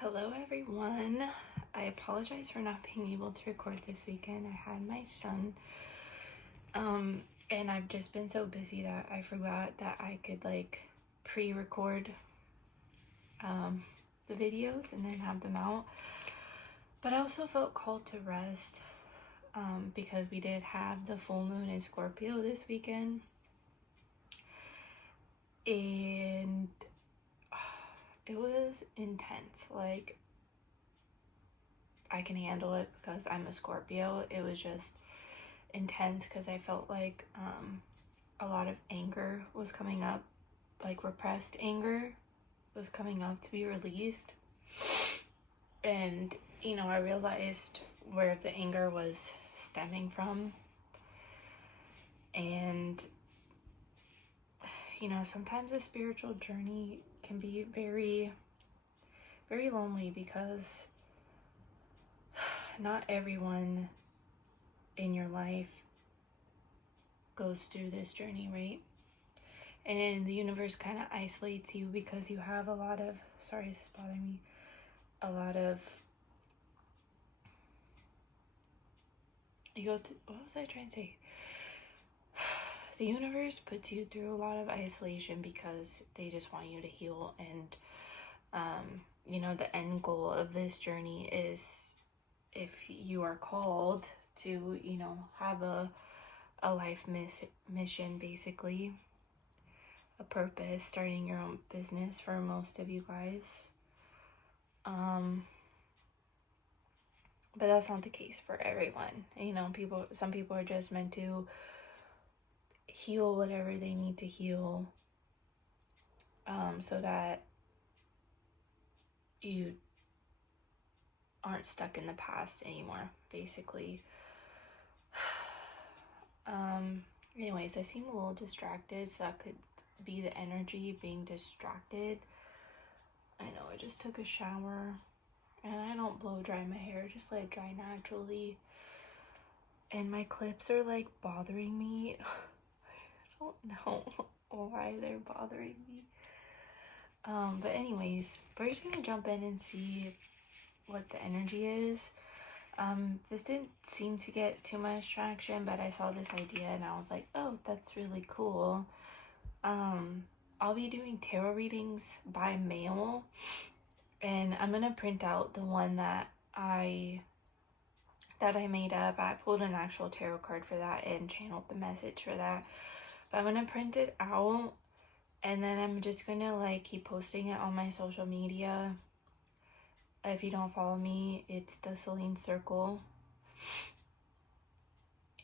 Hello everyone. I apologize for not being able to record this weekend. I had my son and I've just been so busy that I forgot that I could pre-record the videos and then have them out. But I also felt called to rest because we did have the full moon in Scorpio this weekend, and it was intense. Like, I can handle it because I'm a Scorpio. It was just intense because I felt like a lot of anger was coming up, like repressed anger was coming up to be released. And I realized where the anger was stemming from. And sometimes a spiritual journey can be very, very lonely because not everyone in your life goes through this journey, right? And the universe kind of isolates you because you have a lot of, sorry, this is bothering me, a lot of, what was I trying to say? The universe puts you through a lot of isolation because they just want you to heal. And the end goal of this journey is, if you are called to have a life mission, basically a purpose, starting your own business for most of you guys, but that's not the case for everyone. Some people are just meant to heal whatever they need to heal, so that you aren't stuck in the past anymore, basically. Anyways, I seem a little distracted, so that could be the energy being distracted. I know I just took a shower, and I don't blow dry my hair, just let it dry naturally. And my clips are like bothering me. I don't know why they're bothering me. But anyways, we're just gonna jump in and see what the energy is. This didn't seem to get too much traction, but I saw this idea and I was like, oh, that's really cool. I'll be doing tarot readings by mail, and I'm gonna print out the one that I made up. I pulled an actual tarot card for that and channeled the message for that, but I'm gonna print it out, and then I'm just gonna keep posting it on my social media. If you don't follow me, it's the Celine Circle.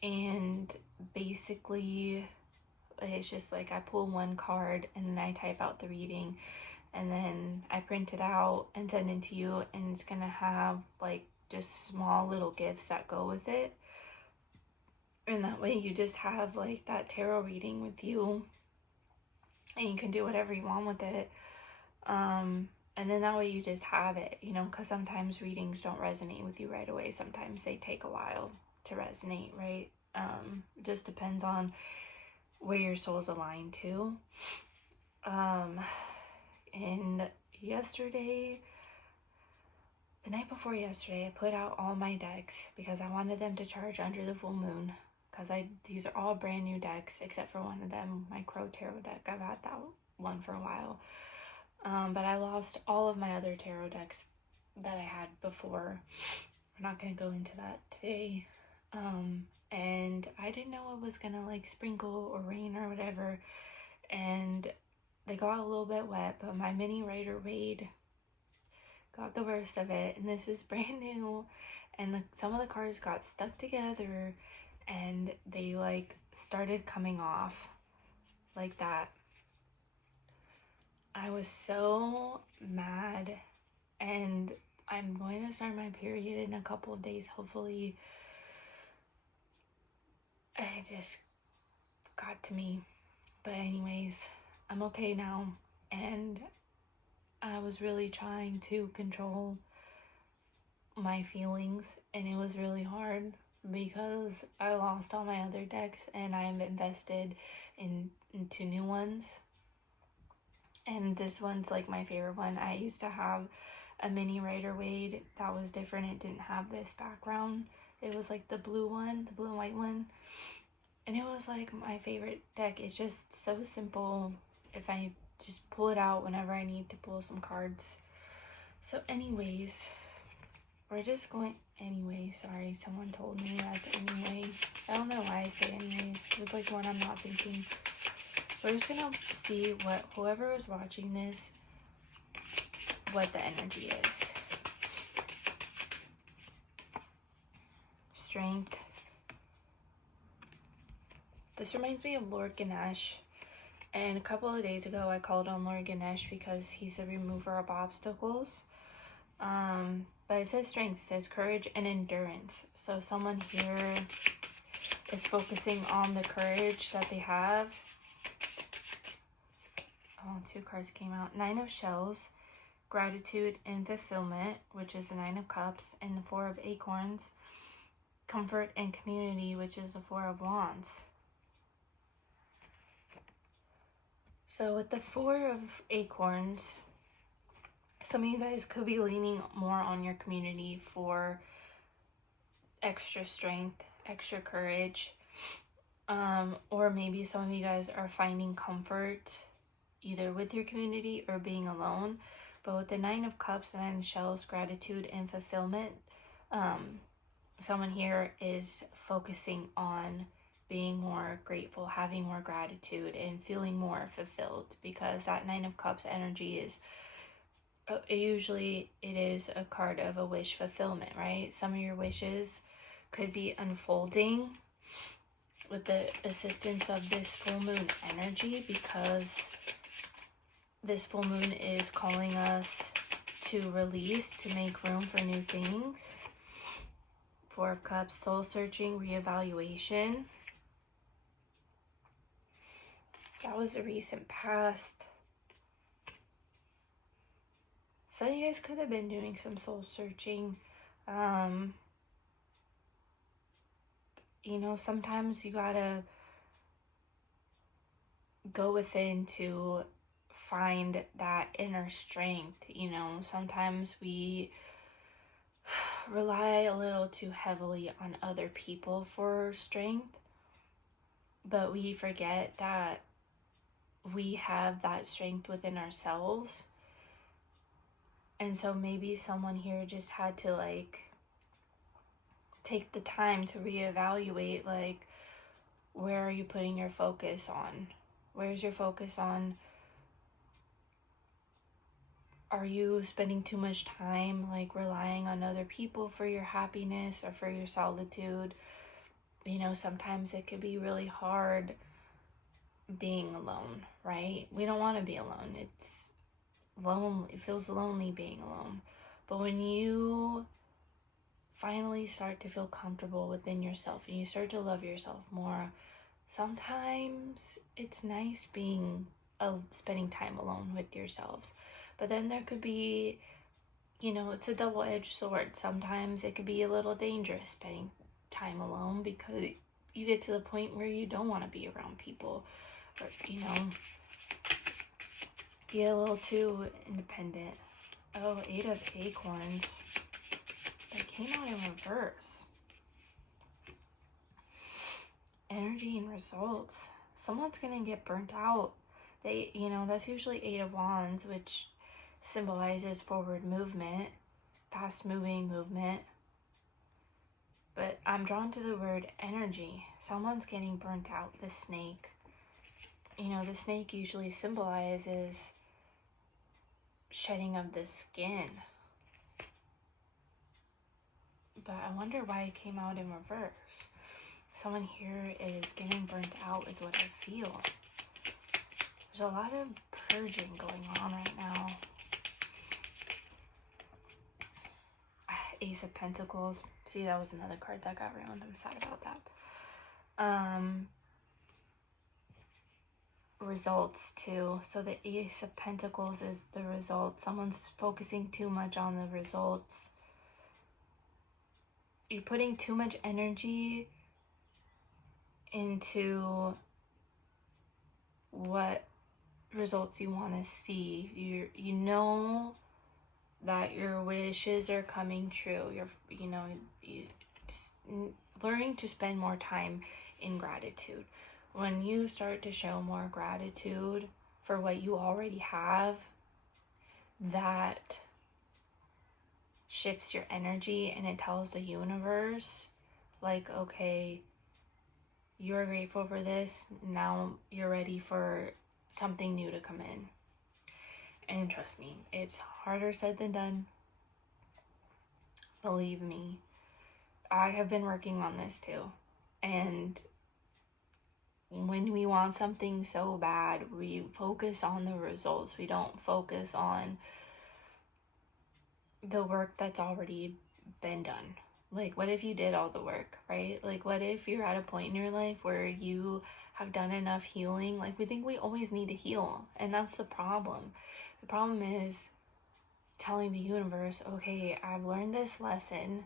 And basically, it's just I pull one card and then I type out the reading, and then I print it out and send it to you, and it's gonna have just small little gifts that go with it. And that way you just have that tarot reading with you, and you can do whatever you want with it. And then that way you just have it, because sometimes readings don't resonate with you right away. Sometimes they take a while to resonate, right? It just depends on where your soul's aligned to. And yesterday, the night before yesterday, I put out all my decks because I wanted them to charge under the full moon, because these are all brand new decks except for one of them, my Crow Tarot deck. I've had that one for a while. But I lost all of my other tarot decks that I had before. We're not going to go into that today. And I didn't know it was going to sprinkle or rain or whatever. And they got a little bit wet, but my mini Rider Waite got the worst of it. And this is brand new. And some of the cards got stuck together and they started coming off like that. I was so mad, and I'm going to start my period in a couple of days, hopefully. It just got to me. But anyways, I'm okay now, and I was really trying to control my feelings, and it was really hard because I lost all my other decks and I'm invested into new ones. And this one's my favorite one. I used to have a mini Rider-Waite that was different. It didn't have this background. It was like the blue one, the blue and white one. And it was like my favorite deck. It's just so simple. If I just pull it out whenever I need to pull some cards. So anyways, we're just going, anyway, sorry, someone told me that's anyway. I don't know why I say anyways. It's like when I'm not thinking. We're just gonna see what, whoever is watching this, what the energy is. Strength. This reminds me of Lord Ganesh. And a couple of days ago, I called on Lord Ganesh because he's the remover of obstacles. But it says strength, it says courage and endurance. So someone here is focusing on the courage that they have. Oh, 2 cards came out. 9 of Shells, gratitude and fulfillment, which is the 9 of Cups, and the 4 of Acorns, comfort and community, which is the 4 of Wands. So with the 4 of Acorns, some of you guys could be leaning more on your community for extra strength, extra courage, or maybe some of you guys are finding comfort either with your community or being alone. But with the 9 of Cups and 9 of Shells, gratitude and fulfillment, someone here is focusing on being more grateful, having more gratitude, and feeling more fulfilled, because that 9 of Cups energy is usually it is a card of a wish fulfillment, right? Some of your wishes could be unfolding with the assistance of this full moon energy, because this full moon is calling us to release, to make room for new things. 4 of Cups, soul searching, reevaluation. That was the recent past. So you guys could have been doing some soul searching. You know, sometimes you gotta go within to find that inner strength. You know, sometimes we rely a little too heavily on other people for strength, but we forget that we have that strength within ourselves. And so maybe someone here just had to like take the time to reevaluate, like, where are you putting your focus on? Where's your focus on? Are you spending too much time like relying on other people for your happiness or for your solitude? You know, sometimes it could be really hard being alone, right? We don't want to be alone. It's lonely. It feels lonely being alone. But when you finally start to feel comfortable within yourself and you start to love yourself more, sometimes it's nice being spending time alone with yourselves. But then there could be, you know, it's a double-edged sword. Sometimes it could be a little dangerous spending time alone, because you get to the point where you don't want to be around people, or, you know, get a little too independent. Oh, 8 of Acorns. That came out in reverse. Energy and results. Someone's gonna get burnt out. They, you know, that's usually 8 of Wands, which symbolizes forward movement, fast moving movement. But I'm drawn to the word energy. Someone's getting burnt out. The snake. You know, the snake usually symbolizes shedding of the skin. But I wonder why it came out in reverse. Someone here is getting burnt out is what I feel. There's a lot of purging going on right now. Ace of Pentacles. See, that was another card that got ruined. I'm sad about that. Results too. So the Ace of Pentacles is the result. Someone's focusing too much on the results. You're putting too much energy into what results you want to see. You know that your wishes are coming true. Learning to spend more time in gratitude. When you start to show more gratitude for what you already have, that shifts your energy, and it tells the universe, like, okay, you're grateful for this, now you're ready for something new to come in. And trust me, it's harder said than done. Believe me, I have been working on this too. And when we want something so bad, we focus on the results. We don't focus on the work that's already been done. Like, what if you did all the work, right? Like, what if you're at a point in your life where you have done enough healing? Like, we think we always need to heal, and that's the problem. The problem is telling the universe, okay, I've learned this lesson.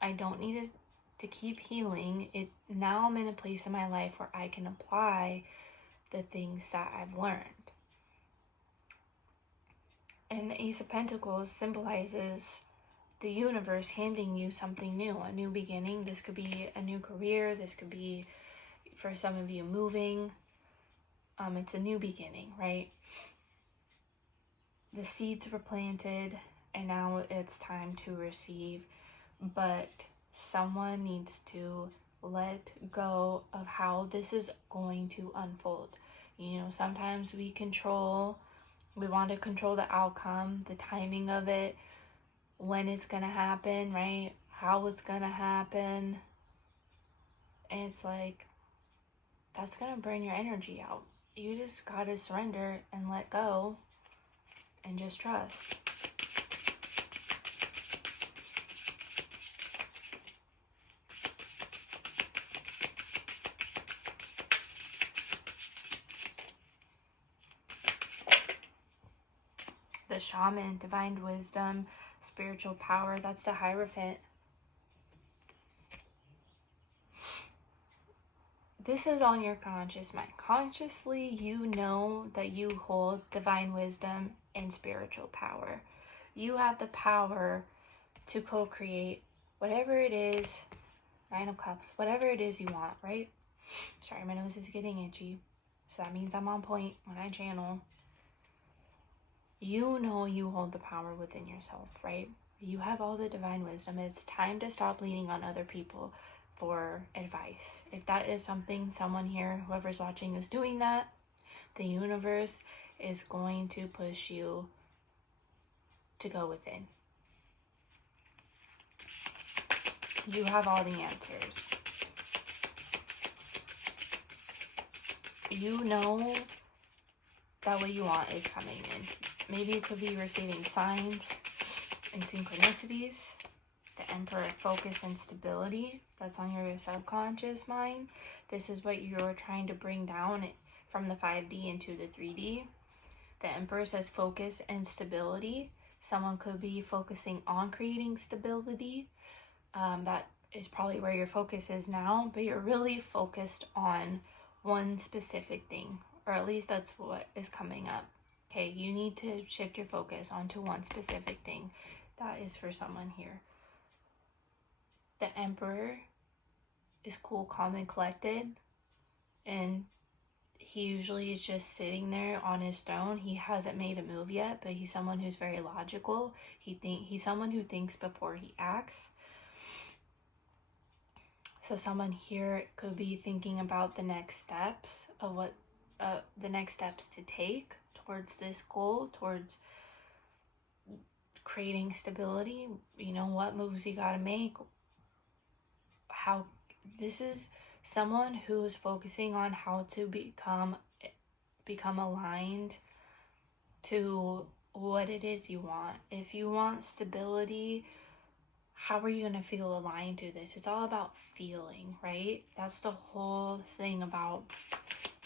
I don't need to keep healing. Now I'm in a place in my life where I can apply the things that I've learned. And the Ace of Pentacles symbolizes the universe handing you something new, a new beginning. This could be a new career. This could be, for some of you, moving. It's a new beginning, right? The seeds were planted, and now it's time to receive. But someone needs to let go of how this is going to unfold. Sometimes we want to control the outcome, the timing of it, when it's going to happen, right? How it's going to happen. And it's like, that's going to burn your energy out. You just got to surrender and let go and just trust. The Shaman, divine wisdom, spiritual power, that's the Hierophant. This is on your conscious mind. Consciously, you know that you hold divine wisdom and spiritual power. You have the power to co-create whatever it is, 9 of Cups, whatever it is you want, right? Sorry, my nose is getting itchy, so that means I'm on point when I channel. You know you hold the power within yourself, right? You have all the divine wisdom. It's time to stop leaning on other people for advice. If that is something, someone here, whoever's watching, is doing that, the universe is going to push you to go within. You have all the answers. You know that what you want is coming in. Maybe it could be receiving signs and synchronicities. The Emperor, focus and stability. That's on your subconscious mind. This is what you're trying to bring down from the 5D into the 3D. The Emperor says focus and stability. Someone could be focusing on creating stability. That is probably where your focus is now, but you're really focused on one specific thing, or at least that's what is coming up. Okay, you need to shift your focus onto one specific thing. That is for someone here. The Emperor is cool, calm, and collected, and he usually is just sitting there on his throne. He hasn't made a move yet, but he's someone who's very logical. He's someone who thinks before he acts. So someone here could be thinking about the next steps of what the next steps to take towards this goal, towards creating stability. What moves you got to make. How this is someone who is focusing on how to become aligned to what it is you want. If you want stability, how are you going to feel aligned to this? It's all about feeling, right? That's the whole thing about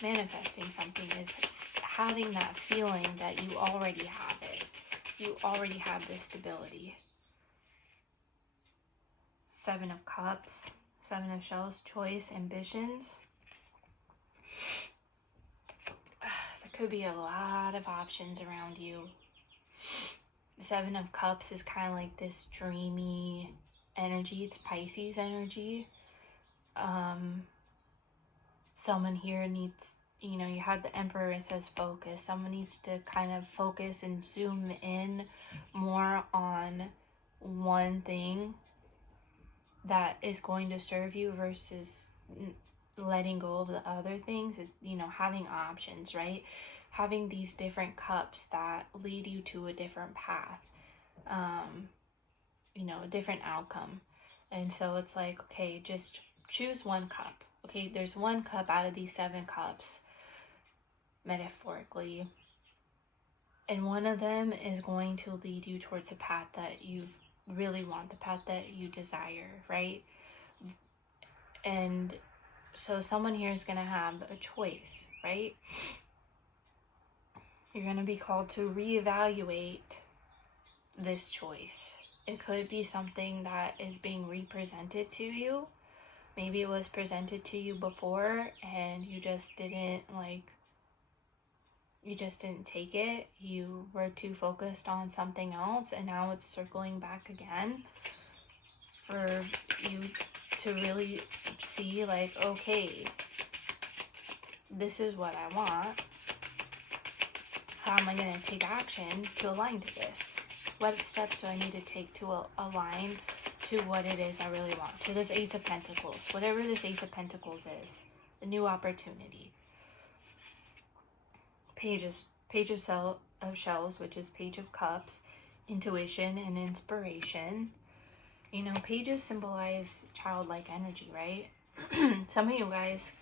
manifesting something, is having that feeling that you already have it. You already have this stability. 7 of Cups, 7 of Shells, choice, ambitions. There could be a lot of options around you. The Seven of Cups is kind of like this dreamy energy. It's Pisces energy. Someone here needs, you know, you had the Emperor, it says focus. Someone needs to kind of focus and zoom in more on one thing that is going to serve you versus letting go of the other things. You know, having options, right? Having these different cups that lead you to a different path, you know, a different outcome. And so it's like, okay, just choose one cup. Okay, there's one cup out of these 7 cups, metaphorically, and one of them is going to lead you towards a path that you really want, the path that you desire, right? And so someone here is going to have a choice, right? You're going to be called to reevaluate this choice. It could be something that is being represented to you. Maybe it was presented to you before and you just didn't take it. You were too focused on something else, and now it's circling back again for you to really see, like, okay, this is what I want. How am I going to take action to align to this? What steps do I need to take to align to what it is I really want? To this Ace of Pentacles, whatever this Ace of Pentacles is, a new opportunity. Page of Shells, which is Page of Cups, intuition and inspiration. You know, pages symbolize childlike energy, right? Some of you guys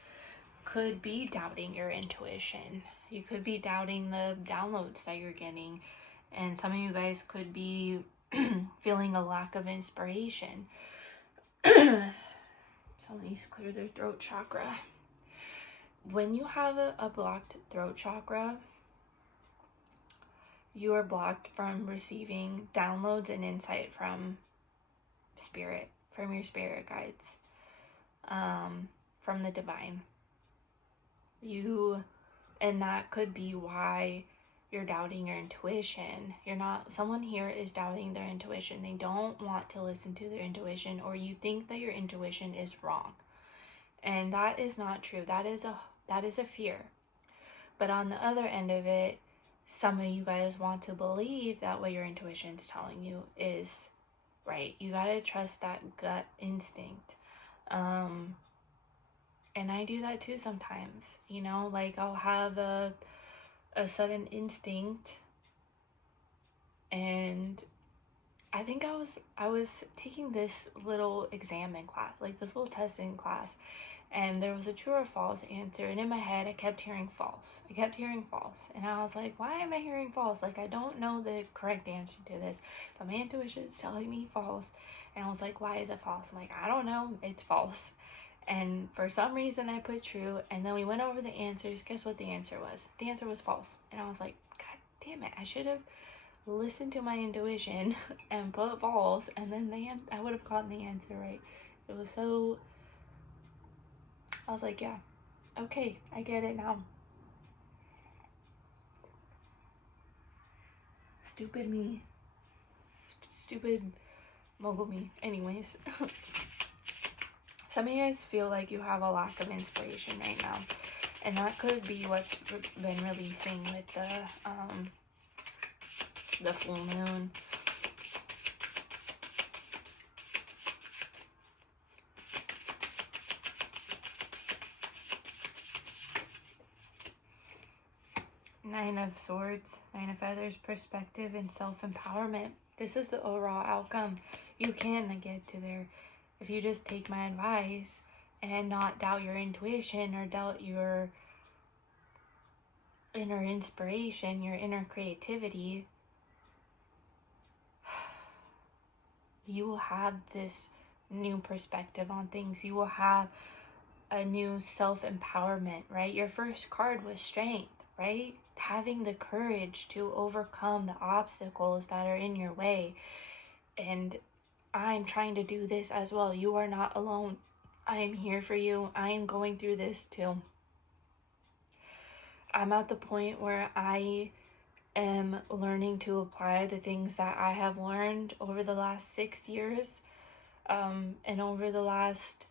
could be doubting your intuition. You could be doubting the downloads that you're getting. And some of you guys could be feeling a lack of inspiration. Someone needs to clear their throat chakra. When you have a blocked throat chakra, you are blocked from receiving downloads and insight from spirit, from your spirit guides, from the divine. And that could be why you're doubting your intuition. Someone here is doubting their intuition. They don't want to listen to their intuition, or you think that your intuition is wrong. And that is not true. That is a fear. But on the other end of it, some of you guys want to believe that what your intuition is telling you is right. You gotta trust that gut instinct. And I do that too sometimes. You know, like I'll have a sudden instinct, and I think I was taking this little exam in class, like this little test in class, and there was a true or false answer, and in my head I kept hearing false. And I was like, why am I hearing false? Like, I don't know the correct answer to this, but my intuition is telling me false. And I was like, why is it false? I'm like, I don't know, it's false. And for some reason I put true, and then we went over the answers. Guess what the answer was? The answer was false. And I was like, God damn it, I should have listened to my intuition and put false, and then I would have gotten the answer right. It was so, I was like, yeah, okay, I get it now. Stupid me. Stupid mogul me. Anyways. Some of you guys feel like you have a lack of inspiration right now. And that could be what's been releasing with the full moon. Nine of Swords, Nine of Feathers, perspective and self-empowerment. This is the overall outcome. You can get to there if you just take my advice and not doubt your intuition or doubt your inner inspiration, your inner creativity. You will have this new perspective on things. You will have a new self-empowerment, right? Your first card was strength, right? Having the courage to overcome the obstacles that are in your way. And I'm trying to do this as well. You are not alone. I am here for you. I am going through this too. I'm at the point where I am learning to apply the things that I have learned over the last 6 years, and over the last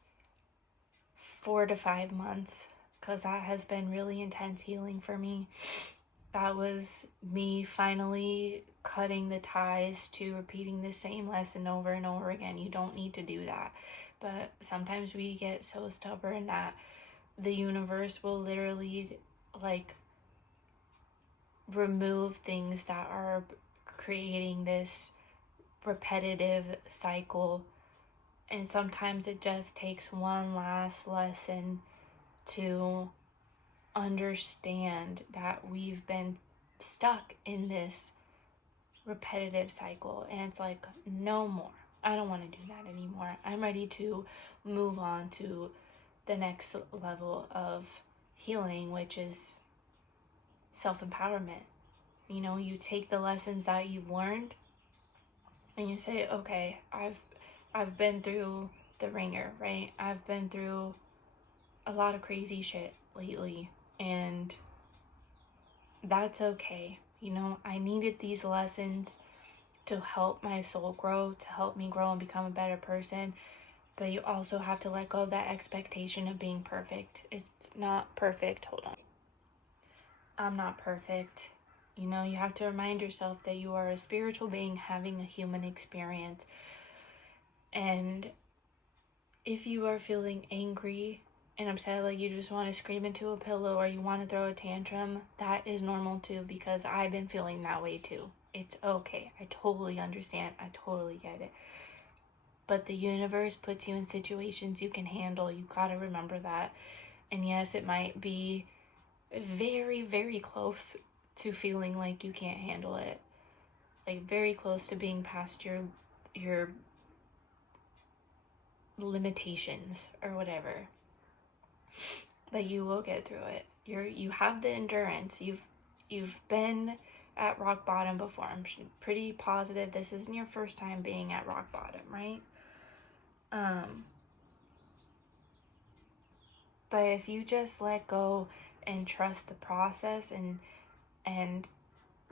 4 to 5 months, because that has been really intense healing for me. That was me finally cutting the ties to repeating the same lesson over and over again. You don't need to do that. But sometimes we get so stubborn that the universe will literally, like, remove things that are creating this repetitive cycle. And sometimes it just takes one last lesson to understand that we've been stuck in this repetitive cycle, and it's like, no more. I don't want to do that anymore. I'm ready to move on to the next level of healing, which is self-empowerment. You know, you take the lessons that you've learned and you say, okay, I've been through the ringer, right? I've been through a lot of crazy shit lately, and that's okay. You know, I needed these lessons to help my soul grow, to help me grow and become a better person. But you also have to let go of that expectation of being perfect. It's not perfect. Hold on. I'm not perfect. You know, you have to remind yourself that you are a spiritual being having a human experience. And if you are feeling angry and upset, like you just want to scream into a pillow or you want to throw a tantrum, that is normal too, because I've been feeling that way too. It's okay. I totally understand. I totally get it. But the universe puts you in situations you can handle. You gotta remember that. And yes, it might be very, very close to feeling like you can't handle it. Like very close to being past your limitations or whatever. But you will get through it. You have the endurance. You've been at rock bottom before. I'm pretty positive this isn't your first time being at rock bottom, right? But if you just let go and trust the process and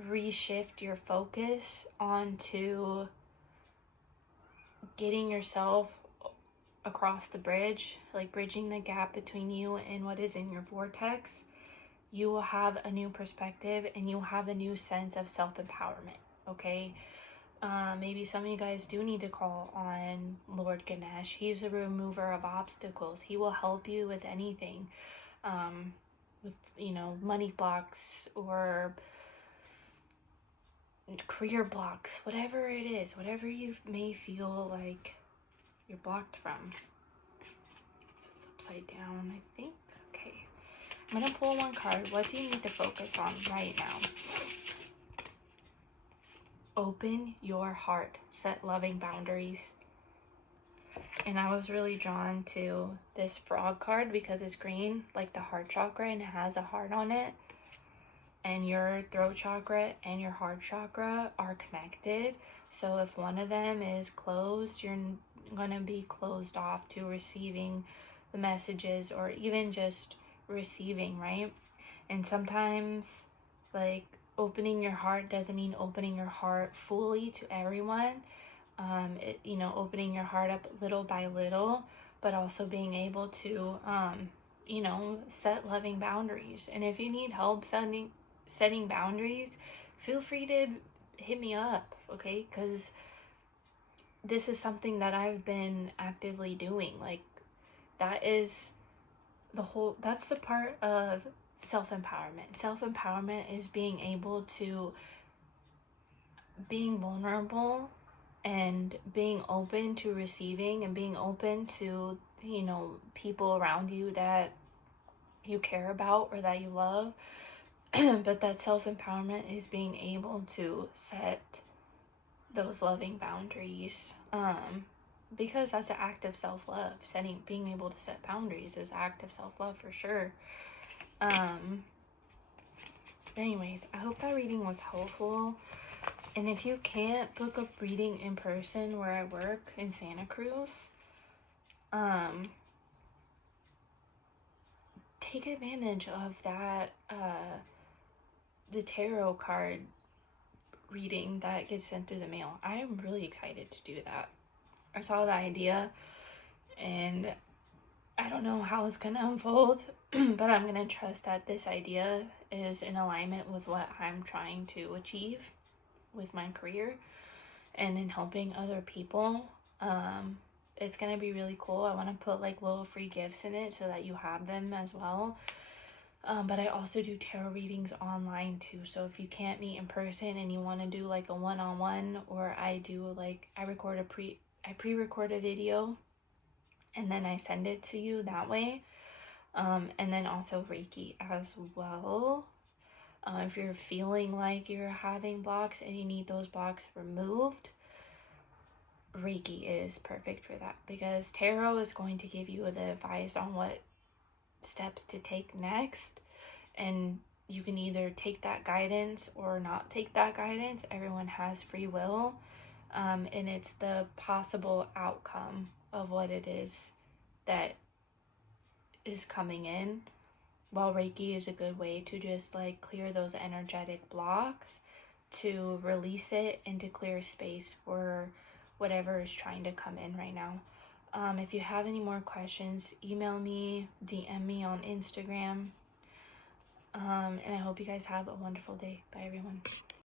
reshift your focus onto getting yourself across the bridge, like bridging the gap between you and what is in your vortex, you will have a new perspective and you'll have a new sense of self-empowerment, okay? Maybe some of you guys do need to call on Lord Ganesh. He's a remover of obstacles. He will help you with anything, with, you know, money blocks or career blocks, whatever it is, whatever you may feel like you're blocked from. It's upside down, I think. Okay, I'm gonna pull one card. What do you need to focus on right now? Open your heart. Set loving boundaries. And I was really drawn to this frog card because it's green, like the heart chakra, and it has a heart on it. And your throat chakra and your heart chakra are connected. So if one of them is closed, you're going to be closed off to receiving the messages or even just receiving, right? And sometimes, like, opening your heart doesn't mean opening your heart fully to everyone. You know, opening your heart up little by little, but also being able to, you know, set loving boundaries. And if you need help setting boundaries, feel free to hit me up, okay? Because this is something that I've been actively doing. Like, that's the part of self-empowerment. Self-empowerment is being able to, being vulnerable and being open to receiving and being open to, you know, people around you that you care about or that you love. But that self-empowerment is being able to set those loving boundaries, because that's an act of self-love. Being able to set boundaries is an act of self-love for sure. Anyways, I hope that reading was helpful. And if you can't book a reading in person where I work in Santa Cruz, take advantage of that, the tarot card reading that gets sent through the mail. I'm really excited to do that. I saw the idea and I don't know how it's gonna unfold, but I'm gonna trust that this idea is in alignment with what I'm trying to achieve with my career and in helping other people. It's gonna be really cool. I want to put like little free gifts in it so that you have them as well. But I also do tarot readings online too. So if you can't meet in person and you want to do like a one-on-one, or I do like I pre-record a video and then I send it to you that way. And then also Reiki as well. If you're feeling like you're having blocks and you need those blocks removed, Reiki is perfect for that, because tarot is going to give you the advice on what steps to take next, and you can either take that guidance or not take that guidance. Everyone has free will, and it's the possible outcome of what it is that is coming in. While Reiki is a good way to just like clear those energetic blocks, to release it and to clear space for whatever is trying to come in right now. If you have any more questions, email me, DM me on Instagram. And I hope you guys have a wonderful day. Bye, everyone.